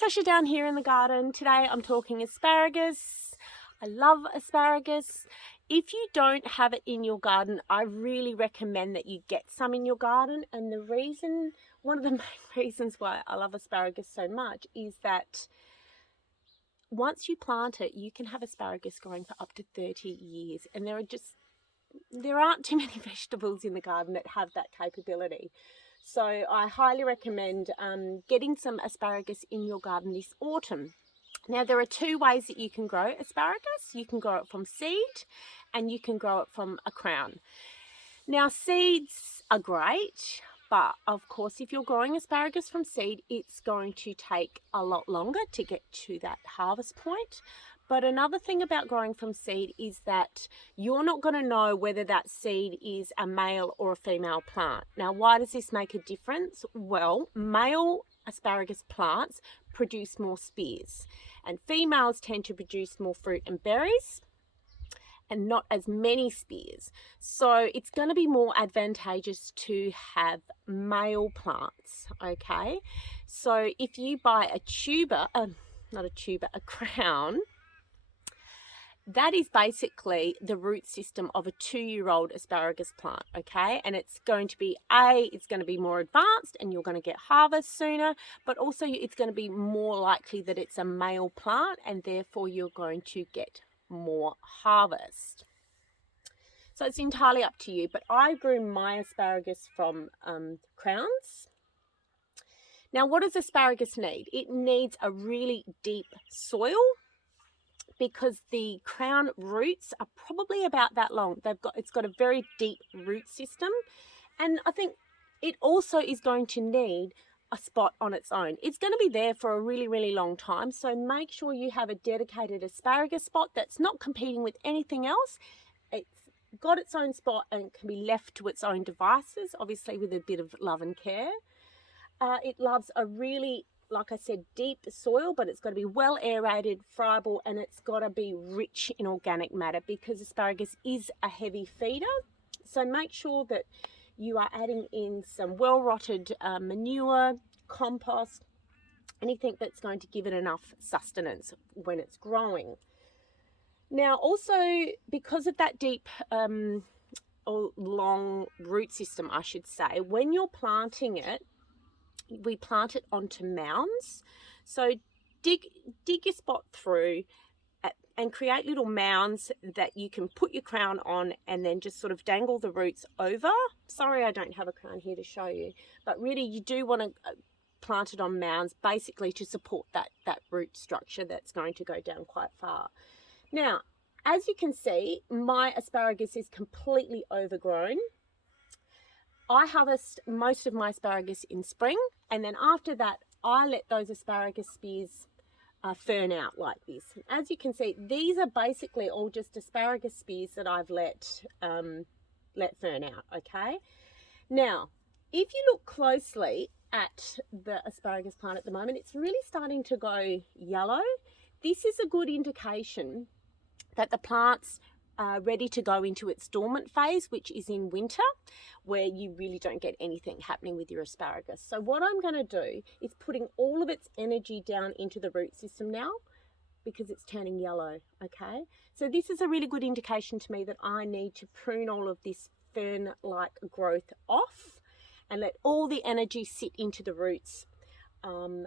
Sasha down here in the garden. Today I'm talking asparagus. I love asparagus. If you don't have it in your garden, I really recommend that you get some in your garden. And one of the main reasons why I love asparagus so much is that once you plant it, you can have asparagus growing for up to 30 years. And there aren't too many vegetables in the garden that have that capability. So I highly recommend getting some asparagus in your garden this autumn. Now, there are two ways that you can grow asparagus. You can grow it from seed and you can grow it from a crown. Now, seeds are great, but of course, if you're growing asparagus from seed, it's going to take a lot longer to get to that harvest point. But another thing about growing from seed is that you're not going to know whether that seed is a male or a female plant. Now, why does this make a difference? Well, male asparagus plants produce more spears, and females tend to produce more fruit and berries and not as many spears. So it's going to be more advantageous to have male plants, okay? So if you buy a crown, that is basically the root system of a 2-year-old asparagus plant, okay? And it's going to be more advanced and you're going to get harvest sooner, but also it's going to be more likely that it's a male plant and therefore you're going to get more harvest. So it's entirely up to you, but I grew my asparagus from crowns. Now, what does asparagus need? It needs a really deep soil, because the crown roots are probably about that long. It's got a very deep root system, and I think it also is going to need a spot on its own. It's going to be there for a really, really long time, so make sure you have a dedicated asparagus spot that's not competing with anything else. It's got its own spot and can be left to its own devices, obviously with a bit of love and care. It loves a really, like I said, deep soil, but it's got to be well aerated, friable, and it's got to be rich in organic matter because asparagus is a heavy feeder. So make sure that you are adding in some well-rotted manure, compost, anything that's going to give it enough sustenance when it's growing. Now, also, because of that deep or long root system, I should say, when you're planting it, we plant it onto mounds. So dig your spot through and create little mounds that you can put your crown on and then just sort of dangle the roots over. Sorry, I don't have a crown here to show you, but really you do want to plant it on mounds basically to support that root structure that's going to go down quite far. Now, as you can see, my asparagus is completely overgrown. I harvest most of my asparagus in spring, and then after that, I let those asparagus spears fern out like this. As you can see, these are basically all just asparagus spears that I've let fern out, okay? Now, if you look closely at the asparagus plant at the moment, it's really starting to go yellow. This is a good indication that the plant's ready to go into its dormant phase, which is in winter, where you really don't get anything happening with your asparagus. So what I'm going to do is putting all of its energy down into the root system now because it's turning yellow, okay? So this is a really good indication to me that I need to prune all of this fern-like growth off and let all the energy sit into the roots and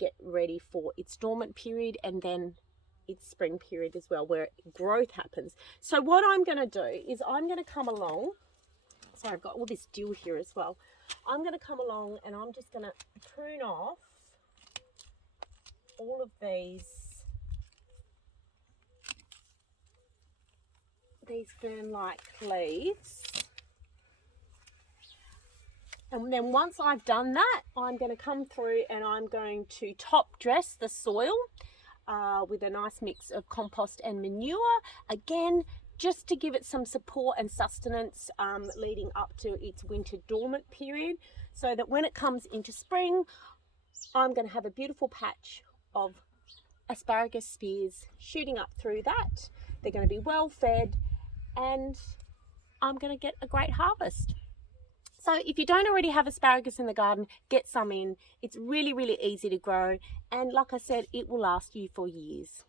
get ready for its dormant period and then its spring period as well, where growth happens. So what I'm going to do is I'm going to come along. Sorry, I've got all this dew here as well. I'm going to come along and I'm just going to prune off all of these fern-like leaves. And then once I've done that, I'm going to come through and I'm going to top dress the soil with a nice mix of compost and manure, again just to give it some support and sustenance leading up to its winter dormant period, so that when it comes into spring, I'm going to have a beautiful patch of asparagus spears shooting up through that. They're going to be well fed and I'm going to get a great harvest. So if you don't already have asparagus in the garden, get some in. It's really, really easy to grow. And like I said, it will last you for years.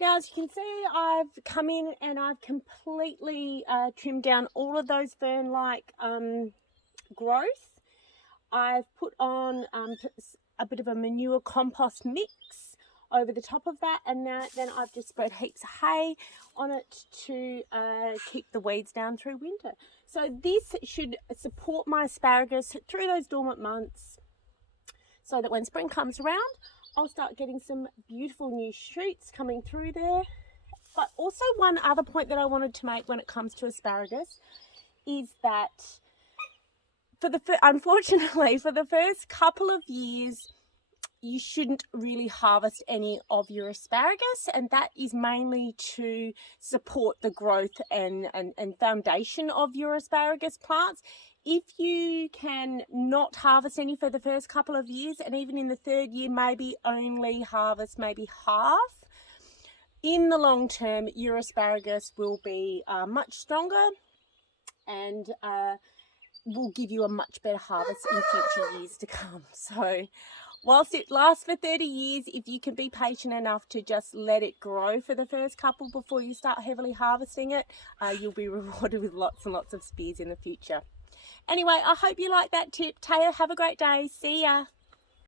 Now, as you can see, I've come in and I've completely trimmed down all of those fern-like growth. I've put on a bit of a manure compost mix over the top of that, and then I've just spread heaps of hay on it to keep the weeds down through winter. So this should support my asparagus through those dormant months, so that when spring comes around, I'll start getting some beautiful new shoots coming through there. But also one other point that I wanted to make when it comes to asparagus is that unfortunately, for the first couple of years, you shouldn't really harvest any of your asparagus, and that is mainly to support the growth and foundation of your asparagus plants. If you can not harvest any for the first couple of years, and even in the third year maybe only harvest maybe half, in the long term your asparagus will be much stronger and will give you a much better harvest in future years to come. So whilst it lasts for 30 years, if you can be patient enough to just let it grow for the first couple before you start heavily harvesting it, you'll be rewarded with lots and lots of spears in the future. Anyway, I hope you like that tip. Taya, have a great day. See ya.